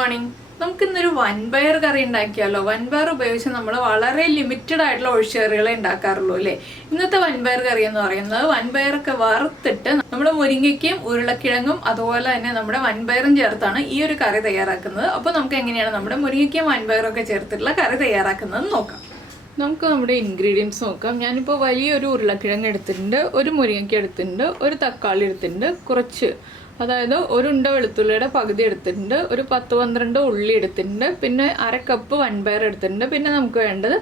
Morning. നമുക്ക് ഇന്നൊരു വൻപയർ കറി ഉണ്ടാക്കിയാലോ. വൻപയർ ഉപയോഗിച്ച് നമ്മൾ വളരെ ലിമിറ്റഡ് ആയിട്ടുള്ള ഒഴിച്ചുകറികളെ ഉണ്ടാക്കാറുള്ളൂ അല്ലേ. ഇന്നത്തെ വൻപയർ കറി എന്ന് പറയുന്നത് വൻപയറൊക്കെ വറുത്തിട്ട് നമ്മൾ മുരിങ്ങയ്ക്കും ഉരുളക്കിഴങ്ങും അതുപോലെ തന്നെ നമ്മുടെ വൻപയറും ചേർത്താണ് ഈ ഒരു കറി തയ്യാറാക്കുന്നത്. അപ്പോൾ നമുക്ക് എങ്ങനെയാണ് നമ്മുടെ മുരിങ്ങയ്ക്കും വൻപയറൊക്കെ ചേർത്തിട്ടുള്ള കറി തയ്യാറാക്കുന്നത് നോക്കാം. നമുക്ക് നമ്മുടെ ഇൻഗ്രീഡിയൻസ് നോക്കാം. ഞാനിപ്പോൾ വലിയൊരു ഉരുളക്കിഴങ്ങ് എടുത്തിട്ടുണ്ട്, ഒരു മുരിങ്ങയ്ക്ക എടുത്തിട്ടുണ്ട്, ഒരു തക്കാളി എടുത്തിട്ടുണ്ട്, കുറച്ച് അതായത് ഒരു ഉണ്ട വെളുത്തുള്ളിയുടെ പകുതി എടുത്തിട്ടുണ്ട്, ഒരു 10-12 ഉള്ളി എടുത്തിട്ടുണ്ട്, പിന്നെ 1/2 കപ്പ് വൻപയർ എടുത്തിട്ടുണ്ട്, പിന്നെ നമുക്ക് വേണ്ടത്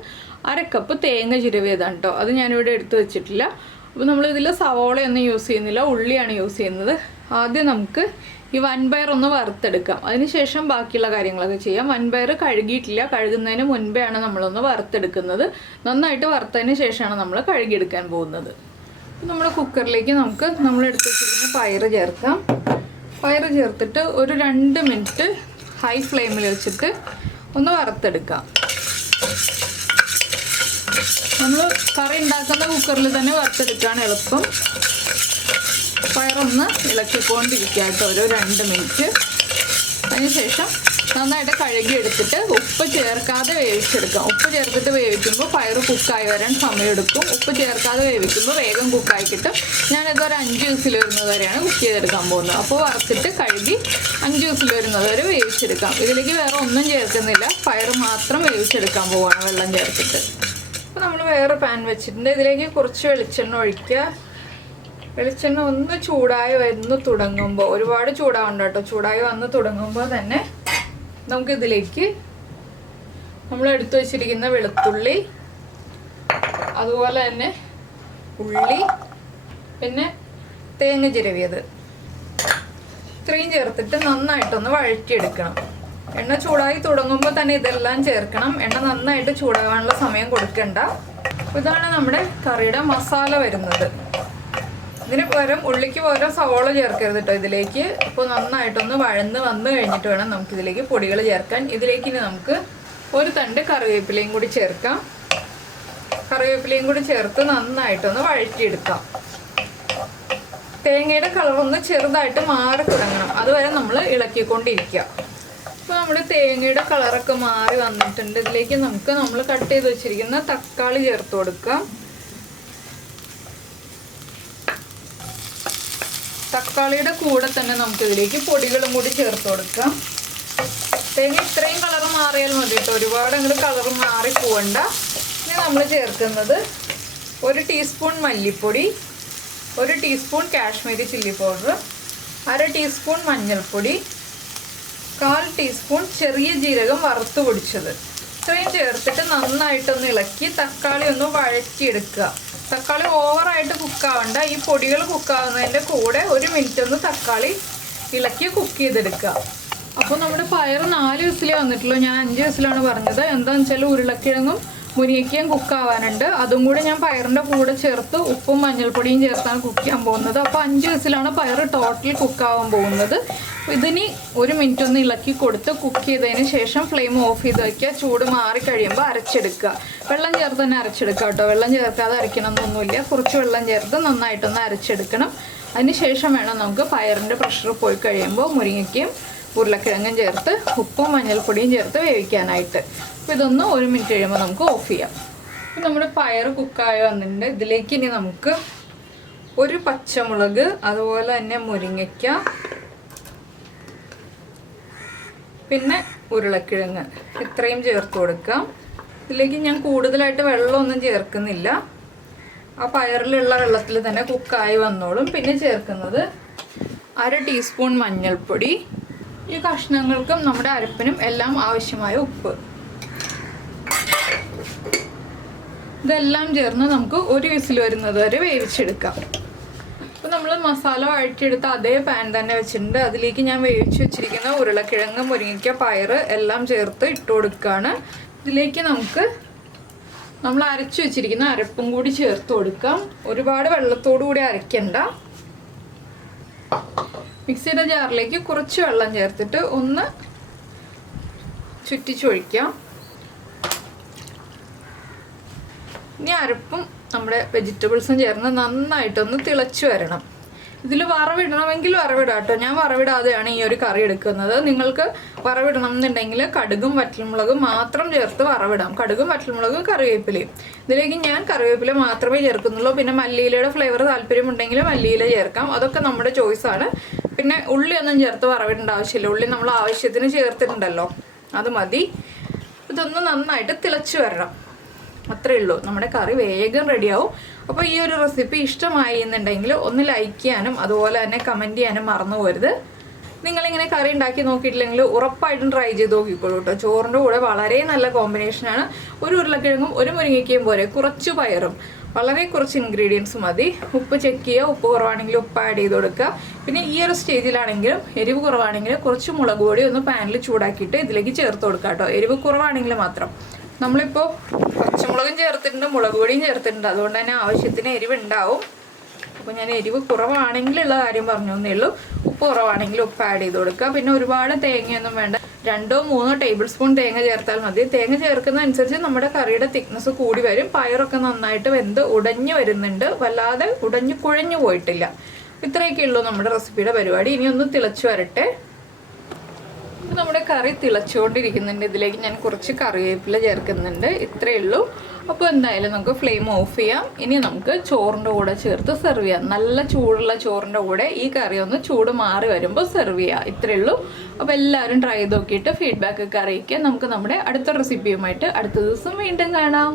1/2 കപ്പ് തേങ്ങ ചിരവിയതാണ് കേട്ടോ. അത് ഞാനിവിടെ എടുത്ത് വെച്ചിട്ടില്ല. അപ്പോൾ നമ്മളിതിൽ സവോളയൊന്നും യൂസ് ചെയ്യുന്നില്ല, ഉള്ളിയാണ് യൂസ് ചെയ്യുന്നത്. ആദ്യം നമുക്ക് ഈ വൻപയർ ഒന്ന് വറുത്തെടുക്കാം, അതിനുശേഷം ബാക്കിയുള്ള കാര്യങ്ങളൊക്കെ ചെയ്യാം. വൻപയർ കഴുകിയിട്ടില്ല, കഴുകുന്നതിന് മുൻപേ ആണ് നമ്മളൊന്ന് വറുത്തെടുക്കുന്നത്. നന്നായിട്ട് വറുത്തതിന് ശേഷമാണ് നമ്മൾ കഴുകിയെടുക്കാൻ പോകുന്നത്. നമ്മുടെ കുക്കറിലേക്ക് നമുക്ക് നമ്മൾ എടുത്ത് വെച്ചിരിക്കുന്ന പയർ ചേർക്കാം. പയർ ചേർത്തിട്ട് ഒരു 2 മിനിറ്റ് ഹൈ ഫ്ലെയിമിൽ വെച്ചിട്ട് ഒന്ന് വറുത്തെടുക്കാം. നമ്മൾ കറി ഉണ്ടാക്കുന്ന കുക്കറിൽ തന്നെ വറുത്തെടുക്കുകയാണ് എളുപ്പം. പയറൊന്ന് ഇളക്കിക്കൊണ്ടിരിക്കുക കേട്ടോ ഒരു 2 മിനിറ്റ്. അതിനുശേഷം നന്നായിട്ട് കഴുകി എടുത്തിട്ട് ഉപ്പ് ചേർക്കാതെ വേവിച്ചെടുക്കാം. ഉപ്പ് ചേർത്തിട്ട് വേവിക്കുമ്പോൾ പയർ കുക്കായി വരാൻ സമയമെടുക്കും. ഉപ്പ് ചേർക്കാതെ വേവിക്കുമ്പോൾ വേഗം കുക്കായി കിട്ടും. ഞാനിതൊരു 5 വിസിൽ വരുന്നത് വരെയാണ് കുക്ക് ചെയ്തെടുക്കാൻ പോകുന്നത്. അപ്പോൾ വറുത്തിട്ട് കഴുകി 5 വിസിൽ വരുന്നത് വരെ വേവിച്ചെടുക്കാം. ഇതിലേക്ക് വേറെ ഒന്നും ചേർക്കുന്നില്ല, പയർ മാത്രം വേവിച്ചെടുക്കാൻ പോവുകയാണ് വെള്ളം ചേർത്തിട്ട്. അപ്പോൾ നമ്മൾ വേറെ പാൻ വെച്ചിട്ടുണ്ട്, ഇതിലേക്ക് കുറച്ച് വെളിച്ചെണ്ണ ഒഴിക്കുക. വെളിച്ചെണ്ണ ഒന്ന് ചൂടായി വന്ന് തുടങ്ങുമ്പോൾ, ഒരുപാട് ചൂടാവണ്ട കേട്ടോ, ചൂടായി വന്ന് തുടങ്ങുമ്പോൾ തന്നെ നമുക്കിതിലേക്ക് നമ്മൾ എടുത്തു വച്ചിരിക്കുന്ന വെളുത്തുള്ളി, അതുപോലെ തന്നെ ഉള്ളി, പിന്നെ തേങ്ങ ചിരവിയത് ഇത്രയും ചേർത്തിട്ട് നന്നായിട്ടൊന്ന് വഴറ്റിയെടുക്കണം. എണ്ണ ചൂടായി തുടങ്ങുമ്പോൾ തന്നെ ഇതെല്ലാം ചേർക്കണം. എണ്ണ നന്നായിട്ട് ചൂടാകാനുള്ള സമയം കൊടുക്കണ്ട. ഇതാണ് നമ്മുടെ കറിയുടെ മസാല വരുന്നത്. ഇതിന് പകരം ഉള്ളിക്ക് പകരം സവോള ചേർക്കരുത് കേട്ടോ ഇതിലേക്ക്. അപ്പോൾ നന്നായിട്ടൊന്ന് വഴന്ന് വന്നു കഴിഞ്ഞിട്ട് വേണം നമുക്കിതിലേക്ക് പൊടികൾ ചേർക്കാൻ. ഇതിലേക്ക് ഇനി നമുക്ക് ഒരു തണ്ട് കറിവേപ്പിലയും കൂടി ചേർക്കാം. കറിവേപ്പിലയും കൂടി ചേർത്ത് നന്നായിട്ടൊന്ന് വഴറ്റിയെടുക്കാം. തേങ്ങയുടെ കളറൊന്ന് ചെറുതായിട്ട് മാറി തുടങ്ങണം, അതുവരെ നമ്മൾ ഇളക്കിക്കൊണ്ടിരിക്കുക. അപ്പോൾ നമ്മുടെ തേങ്ങയുടെ കളറൊക്കെ മാറി വന്നിട്ടുണ്ട്. ഇതിലേക്ക് നമുക്ക് നമ്മൾ കട്ട് ചെയ്ത് വെച്ചിരിക്കുന്ന തക്കാളി ചേർത്ത് കൊടുക്കാം. തക്കാളിയുടെ കൂടെ തന്നെ നമുക്കിതിലേക്ക് പൊടികളും കൂടി ചേർത്ത് കൊടുക്കാം. തേങ്ങ ഇത്രയും കളർ മാറിയാൽ മതി കേട്ടോ, ഒരുപാട് അങ്ങോട്ട് കളർ മാറി പോവണ്ട. ഇനി നമ്മൾ ചേർക്കുന്നത് 1 ടീസ്പൂൺ മല്ലിപ്പൊടി, 1 teaspoon Kashmiri chilli powder, 1/2 teaspoon മഞ്ഞൾപ്പൊടി, 1/4 ടീസ്പൂൺ ചെറിയ ജീരകം വറുത്ത് പൊടിച്ചത്. ഇത്രയും ചേർത്തിട്ട് നന്നായിട്ടൊന്ന് ഇളക്കി തക്കാളി ഒന്ന് വഴറ്റിയെടുക്കുക. തക്കാളി ഓവറായിട്ട് കുക്കാവണ്ട, ഈ പൊടികൾ കുക്കാവുന്നതിൻ്റെ കൂടെ 1 മിനിറ്റ് ഒന്ന് തക്കാളി ഇളക്കി കുക്ക് ചെയ്തെടുക്കുക. അപ്പോൾ നമ്മുടെ പയർ 4 വിസിലേ വന്നിട്ടുള്ളൂ, ഞാൻ 5 വിസിലാണ് പറഞ്ഞത്. എന്താണെന്ന് വെച്ചാൽ ഉരുളക്കിഴങ്ങും മുരിങ്ങയ്ക്കയും കുക്കാവാനുണ്ട്. അതും കൂടെ ഞാൻ പയറിൻ്റെ കൂടെ ചേർത്ത് ഉപ്പും മഞ്ഞൾപ്പൊടിയും ചേർത്താണ് കുക്ക് ചെയ്യാൻ പോകുന്നത്. അപ്പോൾ 5 വിസിലാണ് പയർ ടോട്ടൽ കുക്കാവാൻ പോകുന്നത്. ഇതിന് 1 മിനിറ്റ് ഒന്ന് ഇളക്കി കൊടുത്ത് കുക്ക് ചെയ്തതിന് ശേഷം ഫ്ലെയിം ഓഫ് ചെയ്ത് വയ്ക്കുക. ചൂട് മാറി കഴിയുമ്പോൾ അരച്ചെടുക്കുക. വെള്ളം ചേർത്ത് തന്നെ അരച്ചെടുക്കുക കേട്ടോ, വെള്ളം ചേർക്കാതെ അരയ്ക്കണമെന്നൊന്നുമില്ല. കുറച്ച് വെള്ളം ചേർത്ത് നന്നായിട്ടൊന്ന് അരച്ചെടുക്കണം. അതിന് ശേഷം വേണം നമുക്ക് പയറിൻ്റെ പ്രഷർ പോയി കഴിയുമ്പോൾ മുരിങ്ങയ്ക്കയും ഉരുളക്കിഴങ്ങും ചേർത്ത് ഉപ്പും മഞ്ഞൾപ്പൊടിയും ചേർത്ത് വേവിക്കാനായിട്ട്. അപ്പോൾ ഇതൊന്ന് 1 മിനിറ്റ് കഴിയുമ്പോൾ നമുക്ക് ഓഫ് ചെയ്യാം. അപ്പോൾ നമ്മുടെ പയർ കുക്കായി വന്നിട്ടുണ്ട്. ഇതിലേക്ക് ഇനി നമുക്ക് 1 പച്ചമുളക്, അതുപോലെ തന്നെ മുരിങ്ങയ്ക്ക, പിന്നെ ഉരുളക്കിഴങ്ങ് ഇത്രയും ചേർത്ത് കൊടുക്കാം. ഇതിലേക്ക് ഞാൻ കൂടുതലായിട്ട് വെള്ളമൊന്നും ചേർക്കുന്നില്ല, ആ പയറിലുള്ള വെള്ളത്തിൽ തന്നെ കുക്കായി വന്നോളും. പിന്നെ ചേർക്കുന്നത് 1/2 ടീസ്പൂൺ മഞ്ഞൾപ്പൊടി, ഈ കഷ്ണങ്ങൾക്കും നമ്മുടെ അരപ്പിനും എല്ലാം ആവശ്യമായ ഉപ്പ്, ഇതെല്ലാം ചേർന്ന് നമുക്ക് 1 വിസിൽ വരുന്നത് വരെ വേവിച്ചെടുക്കാം. അപ്പോൾ നമ്മൾ മസാല വഴറ്റിയെടുത്ത അതേ പാൻ തന്നെ വെച്ചിട്ടുണ്ട്. അതിലേക്ക് ഞാൻ വേവിച്ച് വെച്ചിരിക്കുന്ന ഉരുളക്കിഴങ്ങ്, മുരിങ്ങയ്ക്ക, പയർ എല്ലാം ചേർത്ത് ഇട്ട് കൊടുക്കുകയാണ്. ഇതിലേക്ക് നമുക്ക് നമ്മൾ അരച്ചു വെച്ചിരിക്കുന്ന അരപ്പും കൂടി ചേർത്ത് കൊടുക്കാം. ഒരുപാട് വെള്ളത്തോടു കൂടി അരയ്ക്കണ്ട. മിക്സിയുടെ ജാറിലേക്ക് കുറച്ച് വെള്ളം ചേർത്തിട്ട് ഒന്ന് ചുറ്റിച്ചൊഴിക്കാം. ഇനി അരപ്പും നമ്മുടെ വെജിറ്റബിൾസും ചേർന്ന് നന്നായിട്ടൊന്ന് തിളച്ച് വരണം. ഇതിൽ വറവിടണമെങ്കിൽ വറവിടാം കേട്ടോ. ഞാൻ വറവിടാതെയാണ് ഈ ഒരു കറി എടുക്കുന്നത്. നിങ്ങൾക്ക് വറവിടണം എന്നുണ്ടെങ്കിൽ കടുകും വറ്റൽമുളകും മാത്രം ചേർത്ത് വറവിടാം. കടുകും വറ്റൽമുളകും കറിവേപ്പിലയും. ഇതിലേക്ക് ഞാൻ കറിവേപ്പില മാത്രമേ ചേർക്കുന്നുള്ളൂ. പിന്നെ മല്ലിയിലയുടെ ഫ്ലേവർ താല്പര്യമുണ്ടെങ്കിൽ മല്ലിയില ചേർക്കാം. അതൊക്കെ നമ്മുടെ ചോയ്സാണ്. പിന്നെ ഉള്ളിയൊന്നും ചേർത്ത് വറവിടേണ്ട ആവശ്യമില്ല. ഉള്ളി നമ്മൾ ആവശ്യത്തിന് ചേർത്തിട്ടുണ്ടല്ലോ, അത് മതി. ഇതൊന്ന് നന്നായിട്ട് തിളച്ച് വരണം, അത്രയേ ഉള്ളൂ. നമ്മുടെ കറി വേഗം റെഡിയാവും. അപ്പോൾ ഈ ഒരു റെസിപ്പി ഇഷ്ടമായി എന്നുണ്ടെങ്കിൽ ഒന്ന് ലൈക്ക് ചെയ്യാനും അതുപോലെ തന്നെ കമൻറ്റ് ചെയ്യാനും മറന്നു പോരുത്. നിങ്ങളിങ്ങനെ കറി ഉണ്ടാക്കി നോക്കിയിട്ടില്ലെങ്കിൽ ഉറപ്പായിട്ടും ട്രൈ ചെയ്ത് നോക്കിക്കോളൂ കേട്ടോ. ചോറിൻ്റെ കൂടെ വളരെ നല്ല കോമ്പിനേഷനാണ്. ഒരു ഉരുളക്കിഴങ്ങും ഒരു മുരിങ്ങയ്ക്കയും പോലെ കുറച്ച് പയറും, വളരെ കുറച്ച് ഇൻഗ്രീഡിയൻസ് മതി. ഉപ്പ് ചെക്ക് ചെയ്യുക, ഉപ്പ് കുറവാണെങ്കിൽ ഉപ്പ് ആഡ് ചെയ്ത് കൊടുക്കുക. പിന്നെ ഈ ഒരു സ്റ്റേജിലാണെങ്കിലും എരിവ് കുറവാണെങ്കിൽ കുറച്ച് മുളക് പൊടി ഒന്ന് പാനിൽ ചൂടാക്കിയിട്ട് ഇതിലേക്ക് ചേർത്ത് കൊടുക്കുക കേട്ടോ. എരിവ് കുറവാണെങ്കിൽ മാത്രം. നമ്മളിപ്പോൾ പച്ചമുളകും ചേർത്തിട്ടുണ്ട്, മുളക് പൊടിയും ചേർത്തിട്ടുണ്ട്, അതുകൊണ്ട് തന്നെ ആവശ്യത്തിന് എരിവ് ഉണ്ടാവും. അപ്പോൾ ഞാൻ എരിവ് കുറവാണെങ്കിലുള്ള കാര്യം പറഞ്ഞു എന്നേ ഉള്ളൂ. ഉപ്പ് കുറവാണെങ്കിൽ ഉപ്പ് ആഡ് ചെയ്ത് കൊടുക്കുക. പിന്നെ ഒരുപാട് തേങ്ങയൊന്നും വേണ്ട, 2-3 ടേബിൾ സ്പൂൺ തേങ്ങ ചേർത്താൽ മതി. തേങ്ങ ചേർക്കുന്നതനുസരിച്ച് നമ്മുടെ കറിയുടെ തിക്നെസ് കൂടി വരും. പയറൊക്കെ നന്നായിട്ട് വെന്ത് ഉടഞ്ഞു വരുന്നുണ്ട്, വല്ലാതെ കുഴഞ്ഞു പോയിട്ടില്ല. ഇത്രയൊക്കെ ഉള്ളൂ നമ്മുടെ റെസിപ്പിയുടെ പരിപാടി. ഇനി ഒന്ന് തിളച്ചു വരട്ടെ. നമ്മുടെ കറി തിളച്ചുകൊണ്ടിരിക്കുന്നുണ്ട്. ഇതിലേക്ക് ഞാൻ കുറച്ച് കറിവേപ്പില ചേർക്കുന്നുണ്ട്. ഇത്രയേ ഉള്ളൂ. അപ്പോൾ എന്തായാലും നമുക്ക് ഫ്ലെയിം ഓഫ് ചെയ്യാം. ഇനി നമുക്ക് ചോറിൻ്റെ കൂടെ ചേർത്ത് സെർവ് ചെയ്യാം. നല്ല ചൂടുള്ള ചോറിൻ്റെ കൂടെ ഈ കറി ഒന്ന് ചൂട് മാറി വരുമ്പോൾ സെർവ് ചെയ്യാം. ഇത്രയേ ഉള്ളൂ. അപ്പോൾ എല്ലാവരും ട്രൈ ചെയ്ത് നോക്കിയിട്ട് ഫീഡ്ബാക്ക് ഒക്കെ അറിയിക്കുക. നമുക്ക് നമ്മുടെ അടുത്ത റെസിപ്പിയുമായിട്ട് അടുത്ത ദിവസം വീണ്ടും കാണാം.